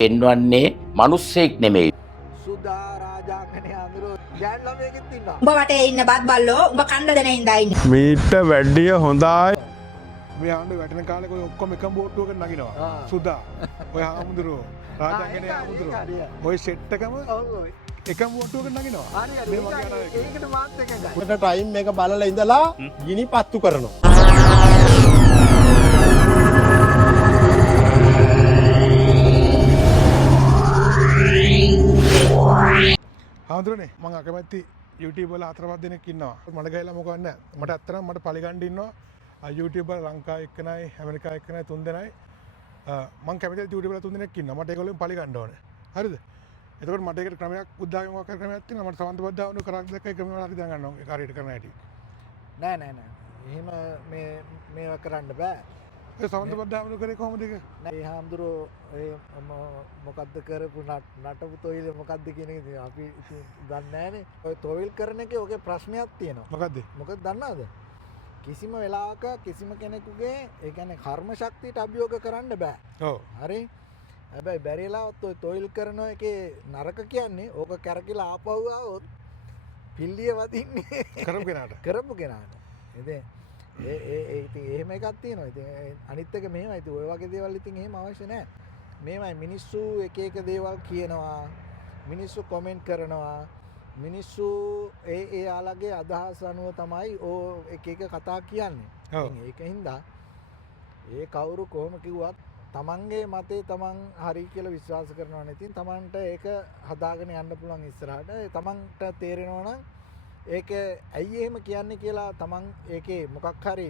පෙන්වන්නේ මිනිස්සෙක් නෙමෙයි. සුදා රාජාංගනේ අඳුර ගෑන් ළමයෙක්ත් ඉන්නවා. උඹ වටේ ඉන්න බත් බල්ලෝ උඹ කණ්ඩ දෙන ඉඳා ඉන්නේ. මීට වැඩිය හොඳයි. මේ ආණ්ඩුව වැටෙන කාලෙක ඔය ඔක්කොම එකම බෝට්ටුවකට නගිනවා. සුදා. ඔය හාමුදුරුවෝ රාජාංගනේ හාමුදුරුවෝ. ඔය සෙට් එකම එකම බෝට්ටුවකට නගිනවා. මේ වගේ අනාවක. ඒකට මාත් එකයි. මට ටයිම් එක බලලා ඉඳලා ගිනි පත්තු කරනවා. හාමුදුරනේ මම අකමැති YouTube වල 4-5 දෙනෙක් ඉන්නවා. මට ගහලා මොකක් නැහැ. මට ඇත්තටම මට පරිගණ්ඩ ඉන්නවා. YouTube වල ලංකාව එක්කනයි ඇමරිකාව එක්කනයි 3 දෙනයි. මම කැමති YouTube වල 3 දෙනෙක් ඉන්නවා. මට ඒගොල්ලෝ පරිගණ්ඩ ඕනේ. හරිද? එතකොට මට ඒකට ක්‍රමයක් උද්දාගෙන මොකක් ක්‍රමයක් තියෙනවා. මට සමන්ත බද්දාවුණු කරක් දැක්කයි ක්‍රම වල හරි දැන් ගන්නවා. ඒක හරියට කරන්න හැටි. නෑ. එහෙම මේවා කරන්න බෑ. ඒ සමන්ත බද්දාවුණු කරේ කොහොමද ඒක? නෑ ඒ හාමුදුරුවෝ ඒ මොකද්ද කරපු නටපු තොইল මොකද්ද කියන එක අපි දන්නේ නෑනේ. ඔය තොইল කරන එකේ ඔගේ ප්‍රශ්නයක් තියෙනවා. මොකද්ද? මොකද දන්නවද? කිසිම වෙලාවක කිසිම කෙනෙකුගේ ඒ කියන්නේ කර්ම ශක්තියට අභියෝග කරන්න බෑ. ඔව්. හරි. හැබැයි බැරිලාවත් ඔය තොইল කරන එකේ නරක කියන්නේ ඕක කැරකිලා ආපහු ආවොත් පිල්ලිය වදින්නේ කරපු කෙනාට. ඉතින් ඒ ඉතින් එහෙම එකක් තියෙනවා. ඉතින් අනිත් එක මෙහෙමයි. ඉතින් ඔය වගේ දේවල් ඉතින් එහෙම අවශ්‍ය නැහැ. මේමයි මිනිස්සු එක එක දේවල් කියනවා. මිනිස්සු කමෙන්ට් කරනවා. මිනිස්සු ඒ යාළගේ අදහස් අනුව තමයි ඕ එක එක කතා කියන්නේ. ඉතින් ඒකින්ද ඒ කවුරු කොහොම කිව්වත් තමන්ගේ මතේ තමන් හරි කියලා විශ්වාස කරනවා නම් ඉතින් තමන්ට ඒක හදාගෙන යන්න පුළුවන් ඉස්සරහට. තමන්ට තේරෙනවා නම් ඒක ඇයි එහෙම කියන්නේ කියලා තමන් ඒකේ මොකක් හරි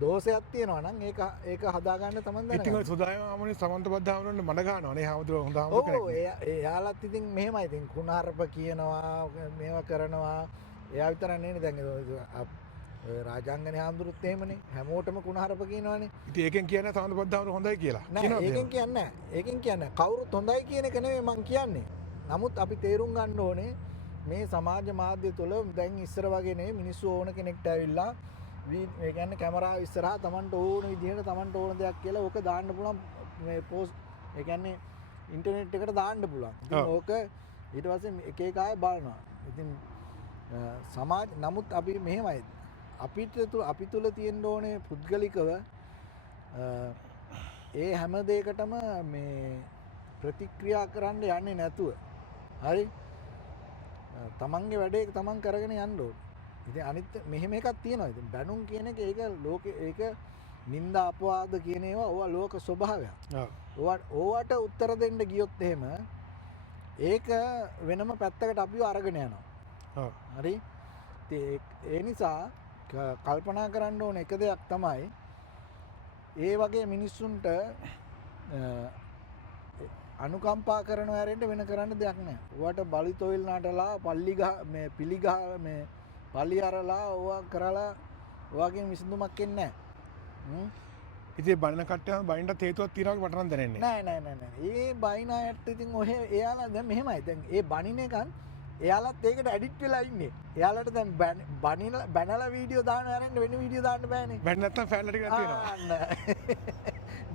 දෝෂයක් තියෙනවා නම් ඒක හදාගන්න තමන් දැනගන්න. ඉතින් ඔය සුදායමනේ සමන්ත බද්දාවුණුනේ මඩ ගන්නවා නේ හාමුදුරුවෝ හොඳ හාමුදුරුවෝ කෙනෙක්. ඔව් එයාලත් ඉතින් මෙහෙමයි. ඉතින් කුණාරප කියනවා මේවා කරනවා. එයා විතරක් නෙවෙයි දැන් රාජාංගනේ හාමුදුරුවොත් එහෙමනේ. හැමෝටම කුණාරප කියනවානේ. ඉතින් ඒකෙන් කියන්නේ සමන්ත බද්දාවුණු හොඳයි කියලා. නෑ ඒකෙන් කියන්නේ කවුරුත් හොඳයි කියන එක නෙවෙයි මං කියන්නේ. නමුත් අපි තේරුම් ගන්න ඕනේ මේ සමාජ මාධ්‍ය තුළ දැන් ඉස්සර වගේ නෙවෙයි මිනිස්සු ඕන කෙනෙක්ට ඇවිල්ලා ඒ කියන්නේ කැමරාව ඉස්සරහා Tamanට ඕන විදිහට Tamanට ඕන දෙයක් කියලා ඕක දාන්න පුළුවන් මේ පෝස්ට් ඒ කියන්නේ ඉන්ටර්නෙට් එකට දාන්න පුළුවන්. ඉතින් ඕක ඊට පස්සේ එක එක අය බලනවා. ඉතින් සමාජ නමුත් අපි මෙහෙමයි අපි තුල තියෙන්න ඕනේ පුද්ගලිකව ඒ හැම දෙයකටම මේ ප්‍රතික්‍රියා කරන්න යන්නේ නැතුව හරි තමන්ගේ වැඩේ තමන් කරගෙන යන්න ඕනේ. ඉතින් අනිත් මෙහෙම එකක් තියෙනවා. ඉතින් බැනුම් කියන එක ඒක ලෝකේ ඒක නිന്ദා අපවාද කියන ඒවා ඕවා ලෝක ස්වභාවයක්. ඕවට උත්තර දෙන්න ගියොත් එහෙම ඒක වෙනම පැත්තකට අපිව අරගෙන යනවා. හරි? ඒ නිසා කල්පනා කරන්න ඕන එක දෙයක් තමයි ඒ වගේ මිනිස්සුන්ට අනුකම්පා කරනවා හැරෙන්න වෙන කරන්න දෙයක් නැහැ. ඔයාට බලි තොইল නටලා පල්ලි ගහ මේ පිලි ගහ මේ පල්ලි අරලා ඕවා කරලා ඔයාගෙන් විසඳුමක් එන්නේ නැහැ. ඉතින් බණන කට්ටියම බයින්ඩත් හේතුවක් තියෙනවා මට නම් දැනෙන්නේ. නෑ. ඒ බයින අයට ඉතින් ඔහෙ එයාලා දැන් මෙහෙමයි. දැන් ඒ බණින එකන් එයාලත් ඒකට ඇඩිට් වෙලා ඉන්නේ. එයාලට දැන් බැනලා වීඩියෝ දාන්න හැරෙන්න වෙන වීඩියෝ දාන්න බෑනේ. බැන්න නැත්තම් ෆෑන්ලා ටික නැති වෙනවා.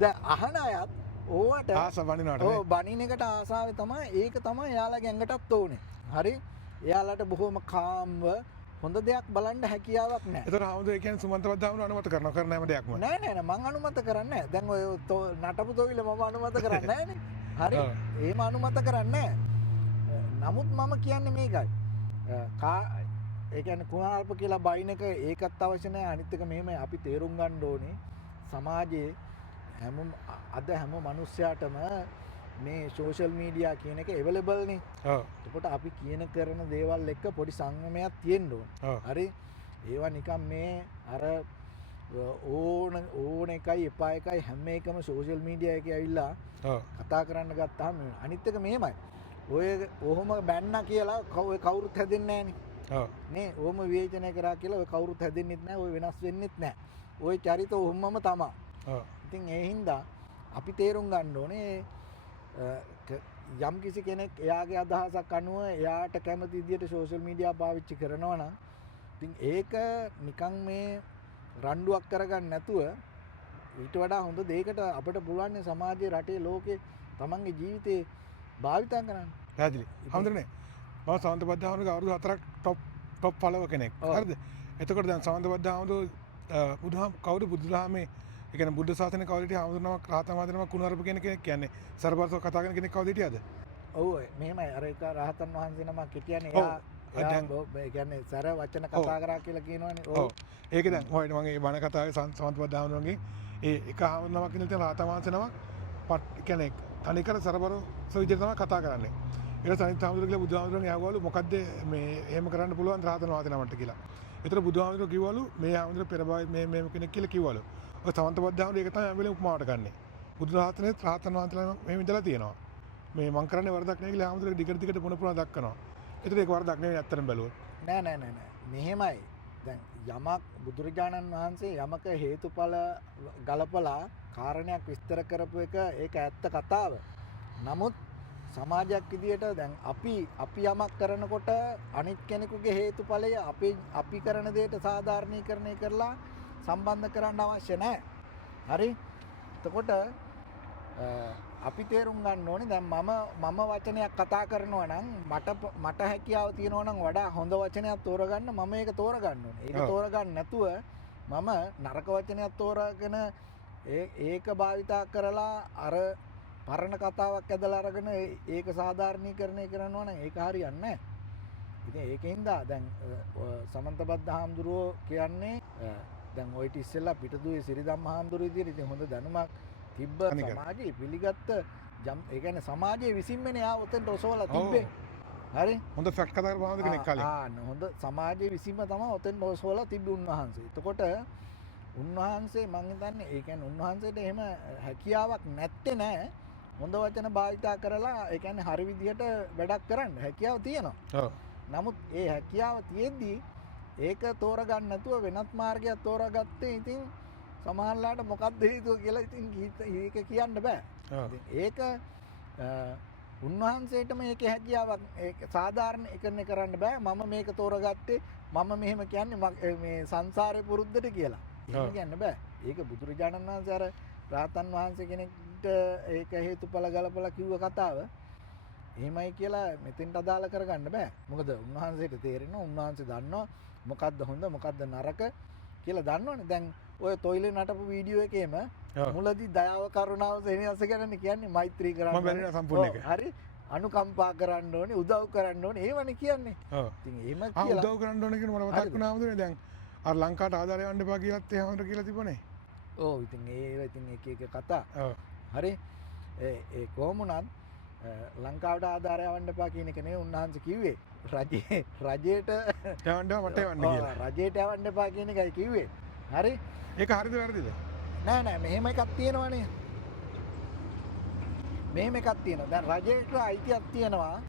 දැන් අහන අයත් ඕවට ආස බනිනවට ඔව් බනින එකට ආසාවේ තමයි ඒක තමයි එයාලා ගැඟටත් ඕනේ. හරි? එයාලට බොහොම කාම්ව හොඳ දෙයක් බලන්න හැකියාවක් නැහැ. ඒතර හාමුදුරුවෝ කියන්නේ සුමන්ත බද්දාවුණු අනුමත කරනවා කරන හැම දෙයක්ම. නෑ මං අනුමත කරන්නේ නැහැ. දැන් ඔය නටපු තොවිල මම අනුමත කරන්නේ නැහනේ. හරි? එහෙම අනුමත කරන්නේ නැහැ. නමුත් මම කියන්නේ මේකයි. ඒ කියන්නේ කුණාල්ප කියලා බයින් එක ඒකත් අවශ්‍ය නැහැ. අනිත් එක මෙහෙමයි අපි තේරුම් ගන්න ඕනේ සමාජයේ අද හැම මිනිස්සයාටම මේ සෝෂල් මීඩියා කියන එක අවైలබල් නේ. ඔව්. එතකොට අපි කියන කරන දේවල් එක්ක පොඩි සංයමයක් තියෙන්න ඕන. හරි? ඒවා නිකන් මේ අර ඕන එකයි එපා එකයි හැම එකම සෝෂල් මීඩියා එකේ ඇවිල්ලා කතා කරන්න ගත්තාම අනිත් එක මෙහෙමයි. ඔය ඔහොම බැන්නා කියලා කවුරුත් හැදෙන්නේ නැහනේ. ඔව්. නේ ඔහොම විවේචනය කරා කියලා ඔය කවුරුත් හැදෙන්නෙත් නැහැ. ඔය වෙනස් වෙන්නෙත් නැහැ. ඔය චරිත ඔහොමම තමයි. ඔව්. ඉතින් ඒ හින්දා අපි තේරුම් ගන්න ඕනේ යම් කිසි කෙනෙක් එයාගේ අදහසක් අනුව එයාට කැමති විදියට සෝෂල් මීඩියා පාවිච්චි කරනවා නම් ඉතින් ඒක නිකන් මේ රණ්ඩුවක් කරගන්න නැතුව ඊට වඩා හොඳ දෙයකට අපිට පුළුවන් සමාජයේ රටේ ලෝකේ තමන්ගේ ජීවිතේ භාවිතා කරන්න. පැහැදිලි. හඳුනනේ මම සමන්ත බද්ධාමගේ අවුරුදු 4ක් ටොප් ෆලෝවර් කෙනෙක්. හරිද? එතකොට දැන් සමන්ත බද්ධාමගේ බුදුහාම කවුද බුදුදහමේ ඒ කියන්නේ බුද්ධ ශාසනය කවුද හිටිය ආමුදුනමක් රහතන් වහන්සේනමක් කුණාරප කෙනෙක් කියන්නේ සරබරසව කතා කරන කෙනෙක් කවුද හිටියද? ඔව් මෙහෙමයි අර එක රහතන් වහන්සේ නමක් හිටියනේ එයා ඒ කියන්නේ සර වචන කතා කරා කියලා කියනවනේ. ඔව් ඒක දැන් හොයන මම ඒ බණ කතාවේ සමන්ත බද්ධාමගේ ඒ එක ආමුදුනමක් ඉඳලා තියෙන රහතන් වහන්සේ නමක් කියන්නේ තනිකර සරබරසව විදිහට තමයි කතා කරන්නේ. ඊට සනිත් ආමුදුන කියලා බුදුහාමුදුරන් යහවලු මොකද්ද මේ එහෙම කරන්න පුළුවන් රහතන් වහන්සේ නමට කියලා. ඒතර බුදුහාමුදුරුවෝ කිව්වලු මේ ආමුදුර පෙරබායි මේ කෙනෙක් කියලා කිව්වලු. ඔය සමන්ත බද්ධාමුදුරුවෝ ඒක තමයි හැම වෙලේම උපමාවට ගන්නෙ. බුදු රහතනේ රහතන් වහන්සේලා මෙහෙම ඉඳලා තියෙනවා. මේ මං කරන්නේ වරදක් නෙවෙයි කියලා ආමුදුරේ දිගට පුන දක්වනවා. ඒතර ඒක වරදක් නෙවෙයි ඇත්තටම බැලුවොත්. නෑ මෙහෙමයි. දැන් යමක් බුදුරජාණන් වහන්සේ යමක හේතුඵල ගලපලා කාරණයක් විස්තර කරපු එක ඒක ඇත්ත කතාව. නමුත් සමාජයක් විදියට දැන් අපි යමක් කරනකොට අනිත් කෙනෙකුගේ හේතුඵලය අපි කරන දෙයට සාධාරණීකරණය කරලා සම්බන්ධ කරන්න අවශ්‍ය නැහැ. හරි? එතකොට අපි තේරුම් ගන්න ඕනේ දැන් මම වචනයක් කතා කරනවා නම් මට හැකියාව තියෙනවා නම් වඩා හොඳ වචනයක් තෝරගන්න මම ඒක තෝරගන්න ඕනේ. ඒක තෝරගන්න නැතුව මම නරක වචනයක් තෝරාගෙන ඒක භාවිතා කරලා අර පරණ කතාවක් ඇදලා අරගෙන ඒක සාධාරණීකරණය කරනවා නම් ඒක හරියන්නේ නැහැ. ඉතින් ඒකෙන්ද දැන් සමන්ත බද්ධාමුදුරුවෝ කියන්නේ දැන් ඔය ඉතිස්සෙල්ලා පිටදුවේ සිරිදම්ම හාමුදුරුවෝ විදියට ඉතින් හොඳ දැනුමක් තිබ්බ සමාජයේ පිළිගත්ත ඒ කියන්නේ සමාජයේ විසින්මනේ ආ උතෙන්ට ඔසවලා තිබ්බේ. හරි? හොඳ ෆැක්ට් කතා කරපු හාමුදුර කෙනෙක් කලින්. හොඳ සමාජයේ විසින්ම තමයි උතෙන්ට ඔසවලා තිබ්බේ උන්වහන්සේ. එතකොට උන්වහන්සේ මං හිතන්නේ ඒ කියන්නේ උන්වහන්සේට එහෙම හැකියාවක් නැත්තේ නෑ. හොඳ වචන භාවිතා කරලා ඒ කියන්නේ හරි විදිහට වැඩක් කරන්න හැකියාව තියෙනවා. ඔව්. නමුත් ඒ හැකියාව තියෙද්දි ඒක තෝරගන්න නැතුව වෙනත් මාර්ගයක් තෝරාගත්තේ ඉතින් සමහරලාට මොකක්ද හේතුව කියලා ඉතින් ඒක කියන්න බෑ. ඒක උන්වහන්සේට මේකේ හැකියාවක් ඒක සාධාරණීකරණය කරන්න බෑ. මම මේක තෝරගත්තේ මම මෙහෙම කියන්නේ මේ සංසාරේ පුරුද්දට කියලා. ඒක කියන්න බෑ. ඒක බුදුරජාණන් වහන්සේ අර රාතන් වහන්සේ කෙනෙක්ට ඒක හේතුඵල ගලපලා කිව්ව කතාව. එහෙමයි කියලා මෙතෙන්ට අදාළ කරගන්න බෑ. මොකද උන්වහන්සේට තේරෙනවා උන්වහන්සේ දන්නවා මොකද්ද හොඳ මොකද්ද නරක කියලා දන්නවනේ. දැන් ඔය තොইলে නටපු වීඩියෝ එකේම මුලදී දයාව කරුණාව සෙනෙහස ගැන කියන්නේ මෛත්‍රී කරන්න. මම බැලුවා සම්පූර්ණ එක. හරි. අනුකම්පා කරන්න ඕනේ, උදව් කරන්න ඕනේ. ඒවනේ කියන්නේ. ඔව්. ඉතින් එහෙම කියලා උදව් කරන්න ඕනේ කියන මට මතක් වුණා ආමුදුනේ දැන් අර ලංකාවට ආධාරය යන්න එපා කියලාත් ඒ ආමුදුර කියලා තිබුණේ. ඔව් ඉතින් ඉතින් එක කතා. ඔව්. හරි. ඒ කොහොම වුණත් ලංකාවට ආධාරය යවන්න එපා කියන එක නෙවෙයි උන්වහන්සේ කිව්වේ. රජයට යවන්න මට යවන්න කියලා. රජයට යවන්න එපා කියන එකයි කිව්වේ. හරි? ඒක හරිද වැරදිද? නෑ මෙහෙම එකක් තියෙනවනේ. මෙහෙම එකක් තියෙනවා. දැන් රජයට අයිතියක් තියෙනවා.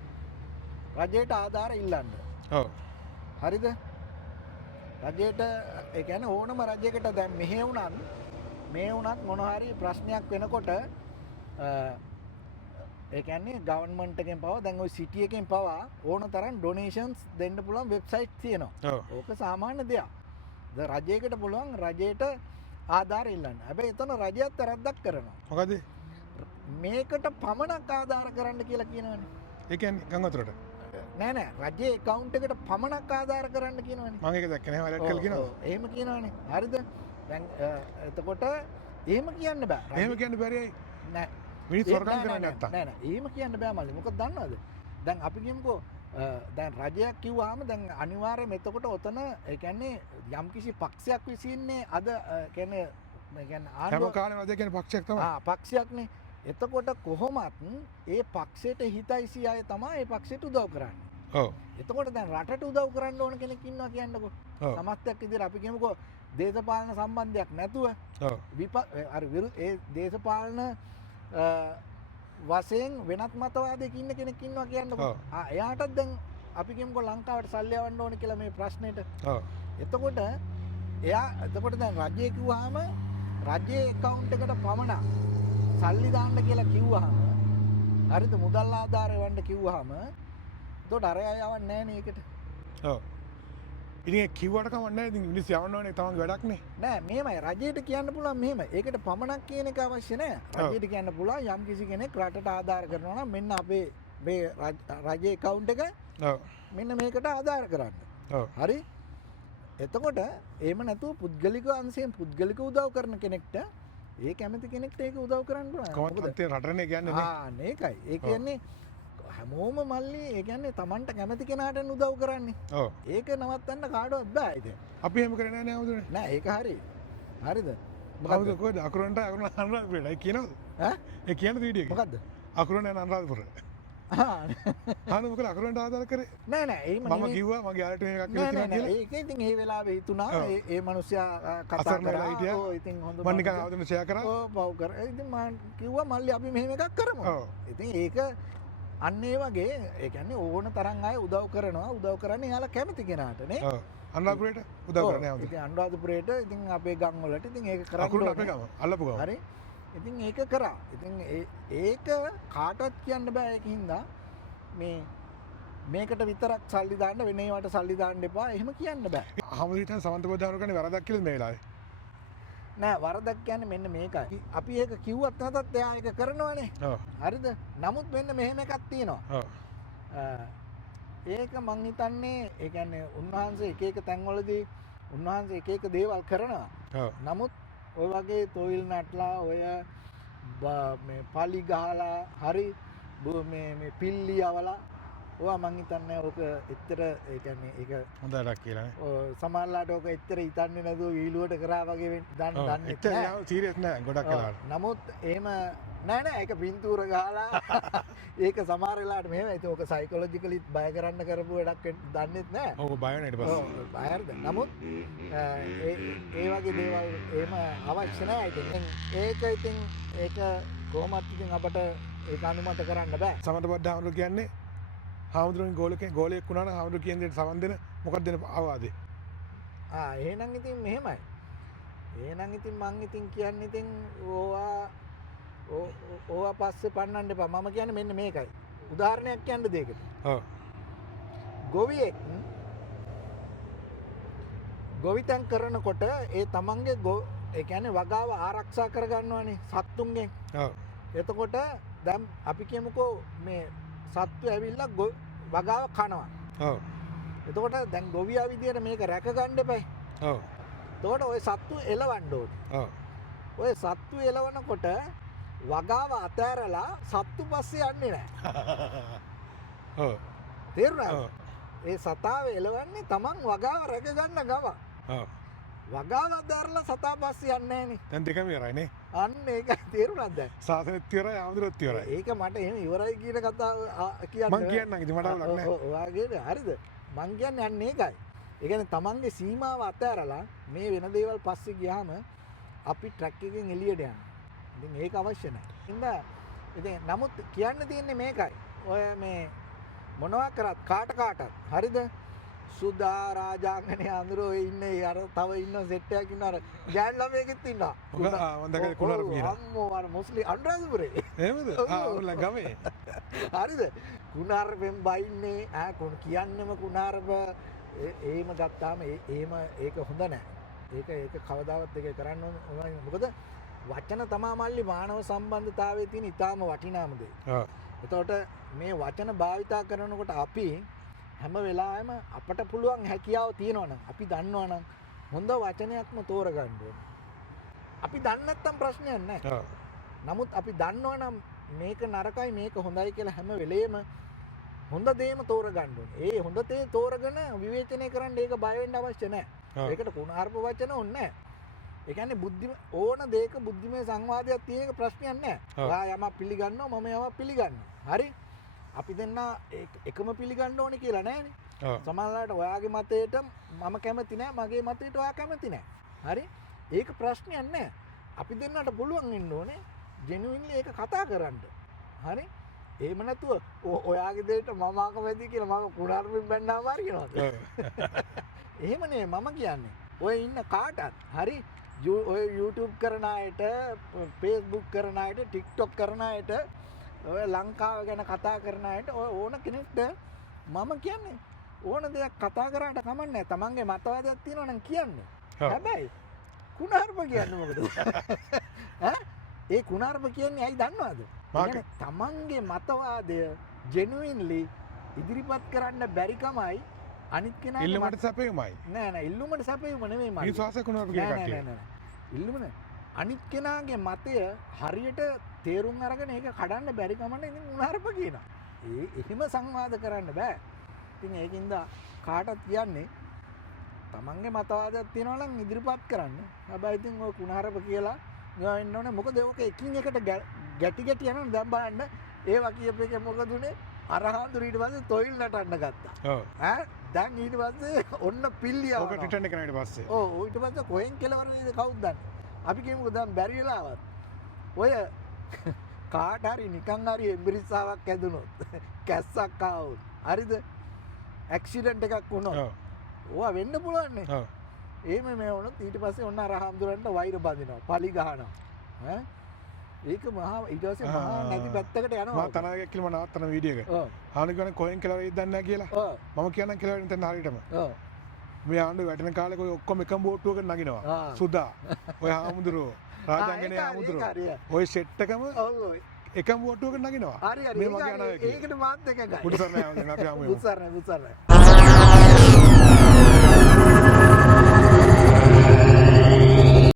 රජයට ආධාර ඉල්ලන්න. ඔව්. හරිද? රජයට ඒ කියන්නේ ඕනම රජයකට දැන් මෙහෙ වුණත් මොන හරි ප්‍රශ්නයක් වෙනකොට ඒ කියන්නේ ගවර්න්මන්ට් එකෙන් පවා දැන් ওই සිටි එකෙන් පවා ඕන තරම් ඩොනේෂන්ස් දෙන්න පුළුවන් වෙබ්සයිට් තියෙනවා. ඕක සාමාන්‍ය දෙයක්. ද රජයකට පුළුවන් රජයට ආධාර ඉල්ලන්න. හැබැයි එතන රජයත් වැරද්දක් කරනවා. මොකද? මේකට පමණක් ආධාර කරන්න කියලා කියනවනේ. ඒ කියන්නේ ගංගාතුරට. නෑ රජයේ account එකට පමණක් ආධාර කරන්න කියනවනේ. මම ඒක දැක්කේ නෑ වලට කියලා කියනවා. එහෙම කියනවනේ. හරිද? දැන් එතකොට එහෙම කියන්න බෑ. එහෙම කියන්න බැරියයි. නෑ. මිනිස්සු හොරකම් කරන්නේ නැත්තම්. නෑ එහෙම කියන්න බෑ මල්ලි. මොකද දන්නවද? දැන් අපි කියමුකෝ දැන් රජයක් කිව්වහම දැන් අනිවාර්යයෙන්ම එතකොට ඔතන ඒ කියන්නේ යම්කිසි පක්ෂයක් විසින්නේ අද කියන්නේ හැම කාලෙම රජය කියන්නේ පක්ෂයක් තමයි. පක්ෂයක්නේ. එතකොට කොහොමත් ඒ පක්ෂයට හිතයිසි අය තමයි ඒ පක්ෂයට උදව් කරන්නේ. ඔව්. එතකොට දැන් රටට උදව් කරන්න ඕන කෙනෙක් ඉන්නවා කියන්නකෝ. සමස්තයක් විදිහට අපි කියමුකෝ දේශපාලන සම්බන්ධයක් නැතුව ඔව්. අර ඒ දේශපාලන වශයෙන් වෙනත් මතවාදයක ඉන්න කෙනෙක් ඉන්නවා කියන්නකෝ. එයාටත් දැන් අපි කියමුකෝ ලංකාවට සල්ලි යවන්න ඕන කියලා මේ ප්‍රශ්නෙට. ඔව්. එතකොට දැන් රජය කිව්වහම රජයේ account එකට පමණක් සල්ලි දාන්න කියලා කිව්වහම හරිද මුදල් ආධාරය වන්න කිව්වහම එතකොට අර අය යවන්නේ නැහැ නේ ඒකට. ඔව්. ඉතින් කිව්වට කමක් නැහැ. ඉතින් මිනිස්සු යවන්න ඕනේ තමන්ගේ වැඩක් නේ. නෑ මෙහෙමයි රජයට කියන්න පුළුවන් මෙහෙම. ඒකට පමණක් කියන එක අවශ්‍ය නෑ. රජයට කියන්න පුළුවන් යම් කිසි කෙනෙක් රටට ආධාර කරනවා නම් මෙන්න අපේ මේ රජයේ account එක ඔව්. මෙන්න මේකට ආධාර කරන්න. ඔව්. හරි? එතකොට එහෙම නැතුව පුද්ගලික අංශයෙන් පුද්ගලික උදව් කරන කෙනෙක්ට ඒ කැමති කෙනෙක්ට ඒක උදව් කරන්න පුළුවන්. කොහොමද රටනේ කියන්නේ නේ. මේකයි. ඒ කියන්නේ හැමෝම මල්ලි ඒ කියන්නේ Tamanට කැමති කෙනාට උදව් කරන්නේ. ඔව්. ඒක නවත්තන්න කාටවත් බෑ ඉතින්. අපි එහෙම කරේ නැහැ නේ ආමුදුනේ. නෑ ඒක හරි. හරිද? මොකද කොහෙද අකුරන්ට අකුරන අනුරාධපුරේ. ඒ කියනවද? ඈ? ඒ කියන වීඩියෝ එක. මොකද්ද? අකුරන යන අනුරාධපුර. මොකද අකුරන්ට ආදාර කරේ. නෑ නෑ එහෙම මම කිව්වා මගේ යාළුවට මේකක් කියලා තියෙනවා කියලා. ඒක ඉතින් ඒ වෙලාවේ හිතුණා ඒ මිනිස්සයා කතා අසරණ වෙලා කරා. හිටියා. ඔව් ඉතින් හොඳ මම නිකන් ආවදන ෂෙයා කරා. ඔව් පව් කර. ඉතින් මම කිව්වා මල්ලි අපි මෙහෙම එකක් කරමු. ඔව්. ඉතින් ඒක අන්න ඒ වගේ ඒ කියන්නේ ඕන තරම් අය උදව් කරනවා. උදව් කරන්නේ යාලා කැමති කෙනාට නේ. ඔව්. අනුරාධපුරේට උදව් කරන්නේ ආමුදුනේ. ඉතින් අනුරාධපුරේට ඉතින් අපේ ගම් වලට ඉතින් ඒක කරන්න අකුරන ඕනේ. අපේ ගම අල්ලපු ගම. හරි. ඉතින් ඒක කරා. ඉතින් ඒක කාටවත් කියන්න බෑ ඒකින්ද මේ මේකට විතරක් සල්ලි දාන්න වෙන ඒවාට සල්ලි දාන්න එපා. එහෙම කියන්න බෑ. ආමුදුනේ සමන්ත බෝධාවර කන්නේ වැරදක් කියලා මේ වෙලාවේ. නෑ වරදක් කියන්නේ මෙන්න මේකයි. අපි ඒක කිව්වත් නැතත් එයා ඒක කරනවනේ. ඔව්. හරිද? නමුත් මෙන්න මෙහෙම එකක් තියෙනවා. ඔව්. ඒක මං හිතන්නේ ඒ කියන්නේ උන්වහන්සේ එක එක තැන්වලදී උන්වහන්සේ එක එක දේවල් කරනවා. ඔව්. නමුත් ඔය වගේ තොইল නටලා ඔය මේ පලි ගහලා හරි මේ පිල්ලි යවලා ඔයා මං හිතන්නේ ඕක එච්චර ඒ කියන්නේ ඒක හොඳ වැඩක් කියලා නේ. සමහරලාට ඕක එච්චර හිතන්නේ නැතුව වීලුවට කරා වගේ දන්නේ එච්චර සීරියස් නෑ ගොඩක් වෙලාවට. නමුත් එහෙම නෑ ඒක පින්තූර ගහලා ඒක සමහර වෙලාවට මෙහෙම ඉතින් ඕක සයිකොලොජිකලිත් බය කරන්න කරපු වැඩක් දන්නෙත් නෑ. ඔව් බය වෙන ඊට පස්සේ. ඔව් බයර්ද. නමුත් ඒ වගේ දේවල් එහෙම අවශ්‍ය නෑ ඉතින්. ඒක කොහොමත් ඉතින් අපට ඒක අනුමත කරන්න බෑ. සමන්ත බෝධාවර කියන්නේ හාමුදුරන්ගේ ගෝලයෙක් වුණා නම් හාමුදුරු කියන දේට සමන් දෙන මොකක්ද දෙන අවවාදේ? එහෙනම් ඉතින් මෙහෙමයි. එහෙනම් ඉතින් මං ඉතින් කියන්නේ ඉතින් ඕවා පස්සේ පන්නන්න එපා. මම කියන්නේ මෙන්න මේකයි. උදාහරණයක් කියන්න දෙයකට. ඔව්. ගොවියෙක් ගොවිතැන් කරනකොට ඒ තමන්ගේ ඒ කියන්නේ වගාව ආරක්ෂා කරගන්නවානේ සත්තුන්ගෙන්. ඔව්. එතකොට දැන් අපි කියමුකෝ මේ සත්තු ඇවිල්ලා වගාව කනවා. ඔව්. එතකොට දැන් ගොවියා විදියට මේක රැක ගන්න එපයි. ඔව්. එතකොට ওই සත්තු එලවන්න ඕනේ. ඔව්. ඔය සත්තු එලවනකොට වගාව අතෑරලා සත්තු පස්සේ යන්නේ නැහැ. ඔව්. තේරුණාද? ඒ සතාව එලවන්නේ Taman වගාව රැක ගන්න ගම. ඔව්. වගාව අතෑරලා සතා පස්සේ යන්නේ නැහනේ. දැන් දෙකම ඉවරයි නේ. අන්න ඒකයි තේරුණාද දැන්? සාසනෙත් ඉවරයි ආමුදුරත් ඉවරයි. ඒක මට එහෙම ඉවරයි කියන කතාව කියන්න මං කියන්නම් ඉතින් මට අවුලක් නැහැ. ඔයාගේ හරිද? මං කියන්නේ අන්න ඒකයි. ඒ කියන්නේ Tamanගේ සීමාව අතෑරලා මේ වෙන දේවල් පස්සේ ගියාම අපි ට්‍රැක් එකකින් එළියට යනවා. ඉතින් ඒක අවශ්‍ය නැහැ. ඉතින් නමුත් කියන්න තියෙන්නේ මේකයි. ඔය මේ මොනවා කරත් කාටත් හරිද? සුදා රාජාංගනේ අඳුරෝ ඉන්නේ අර තව ඉන්න සෙට් එකක් ඉන්න අර ගෑන් ළමයෙක්ත් ඉන්නවා. වන්දගේ කුණාරප කියනවා. අම්මෝ අර මුස්ලිම් අනුරාධපුරේ. එහෙමද? ඔන්න ගමේ. හරිද? කුණාරපෙන් බයින්නේ කොන් කියන්නෙම කුණාරප එහෙම ගත්තාම එහෙම ඒක හොඳ නැහැ. ඒක කවදාවත් ඒක කරන්න ඕනේ. මොකද වචන තමා මල්ලි මානව සම්බන්ධතාවයේ තියෙන ඊටාම වටිනාම දේ. ඔව්. එතකොට මේ වචන භාවිතා කරනකොට අපි හැම වෙලාවෙම අපට පුළුවන් හැකියාව තියෙනවනම් අපි දන්නවනම් හොඳ වචනයක්ම තෝරගන්න ඕනේ. අපි දන්නේ නැත්තම් ප්‍රශ්නයක් නැහැ. ඔව්. නමුත් අපි දන්නවනම් මේක නරකයි මේක හොඳයි කියලා හැම වෙලේම හොඳ දේම තෝරගන්න ඕනේ. ඒ හොඳ දේ තෝරගෙන විවේචනය කරන්න ඒක බය වෙන්න අවශ්‍ය නැහැ. ඒකට කුණාර්ප වචන ඕනේ නැහැ. ඒ කියන්නේ ඕන දෙයක බුද්ධිමය සංවාදයක් තියෙන එක ප්‍රශ්නයක් නැහැ. ඔයා යමක් පිළිගන්නවා මම යමක් පිළිගන්නවා. හරි? අපි දෙන්න එකම පිළිගන්න ඕනේ කියලා නෑනේ. සමහරවිට ඔයාගේ මතයට මම කැමති නෑ මගේ මතයට ඔයා කැමති නෑ. හරි? ඒක ප්‍රශ්නයක් නෑ. අපි දෙන්නට පුළුවන් වෙන්න ඕනේ ජෙනුයින්ලි ඒක කතා කරන්න. හරි? එහෙම නැතුව ඔයාගේ දෙයට මම අකමැති කියලා මම කුණාරපෙන් බැන්නාම හරියනවද? එහෙම නේ මම කියන්නේ. ඔය ඉන්න කාටත් හරි ඔය YouTube කරන අයට, Facebook කරන අයට, TikTok කරන අයට, ඔය ලංකාව ගැන කතා කරන අයට ඔය ඕන කෙනෙක්ට මම කියන්නේ ඕන දෙයක් කතා කරාට කමන්නේ තමන්ගේ මතවාදයක් තියෙනවා නම් කියන්න. ඔව්. හැබැයි කුණාර්ප කියන්නේ මොකද? ඒ කුණාර්ප කියන්නේ ඇයි දන්නවද? මාකේ. තමන්ගේ මතවාදය genuinely ඉදිරිපත් කරන්න බැරි කමයි අනිත් කෙනාගේ ඉල්ලුමට සැපයුමයි. නෑ නෑ ඉල්ලුමට සැපයුම නෙමෙයි මල්ලි. විශ්වාසය කුණාර්ප කියන කට්ටිය. ඉල්ලුම නෑ. අනිත් කෙනාගේ මතය හරියට තේරුම් අරගෙන ඒක කඩන්න බැරි කමන්න ඉතින් කුණාර්ප කියනවා. එහෙම සංවාද කරන්න බෑ. ඉතින් ඒකින්ද කාටත් කියන්නේ තමන්ගේ මතවාදයක් තියෙනවා නම් ඉදිරිපත් කරන්න. හැබැයි ඉතින් ඔය කුණාරප කියලා ගාන්න ඕනේ. මොකද ඕක එකින් එකට ගැටි ගැටි යනවා. දැන් බලන්න ඒවා කියපු එක මොකද උනේ? අරහන්දුර ඊට පස්සේ තොইল නටන්න ගත්තා. ඔව්. දැන් ඊට පස්සේ ඔන්න පිල්ලියව. ඔක රිටර්න් එක ඊට පස්සේ. ඔව් ඊට පස්සේ කොහෙන් කෙලවර වේද කවුද දන්නේ? අපි කියමුකෝ දැන් බැරි වෙලාවත් ඔය කාට හරි නිකන් හරි එම්බිරිස්සාවක් ඇදුනොත් කැස්සක් ආවොත් හරිද? ඇක්සිඩන්ට් එකක් වුණොත් ඕවා වෙන්න පුළුවන්නේ. ඔව්. එහෙම මේ වුණොත් ඊට පස්සේ ඔන්න අර හාමුදුරන්ට වෛර බඳිනවා. පලි ගහනවා. ඈ ඒක මහා ඊට පස්සේ මහා නැති පැත්තකට යනවා. මම තනගයක් කියලා මම නවත්තන වීඩියෝ එක. ඔව්. ආණ්ඩු කියන්නේ කොහෙන් කියලා වෙයිද දන්නේ නැහැ කියලා. ඔව්. මම කියන්නම් කියලා වෙන තැන හරියටම. ඔව්. මේ ආණ්ඩු වැටෙන කාලේ ඔය ඔක්කොම එකම බෝට්ටුවකට නගිනවා. ආ. සුදා. ඔය හාමුදුරුවෝ රාජාංගනේ හාමුදුරුවෝ. හරි. ඔය සෙට් එකම ඔව් ඔව්. එකම බෝට්ටුවකට නගිනවා. හරි හරි. මේ මගේ අනාවැකිය. ඒකට මාත් එක ගන්න. බුදුසරණයි අපි හමු වෙමු. බුදුසරණයි.